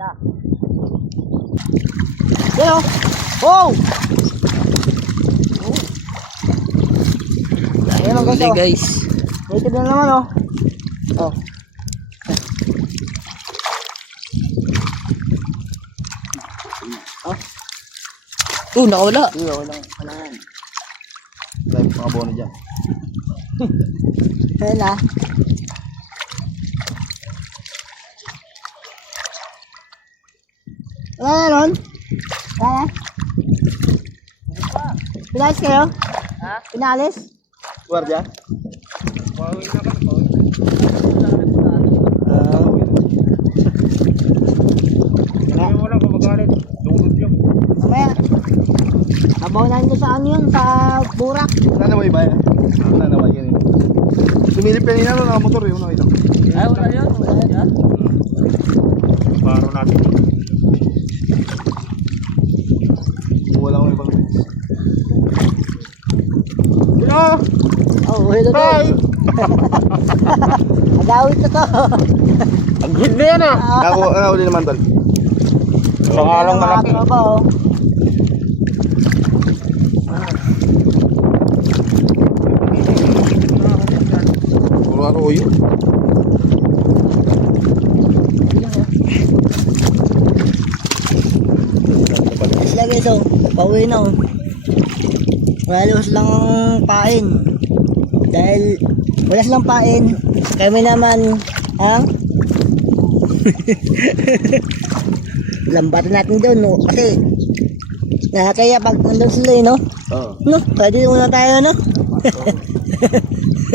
Yo! Oh! Ayan ang guys, Huli oh. guys. Rated na naman, oh. Oh. Nakawala. Iyo, walang yan. Live mga bono dyan. Ayan na. Wala na nun? Wala na? Pinalis kayo? Ha? Pinalis? Guardia? Mamaya. Abaw na nyo sa ano yun? Sa burak. Nanaway ba yan? Nanaway yan. Sumilip kanina no, nakamotor yun. Nakita ko. Ay, wala yun. Wala yun. Paro natin. Wala akong ibang bilis. Hello! Oh, hello daw. Hi! Agawit na to. Ang good na yan ah! Nakuli naman tol. Pangalang malaki. Mga tropa, oh. Puro aroyo. Sila guys, oh. Pauwi na, oh. Wala silang pain. Dahil wala silang pain, kami naman ang lambatan natin doon, no? Kasi nakakaya pag nandun sila, no? Oo. No, pwede muna tayo, no?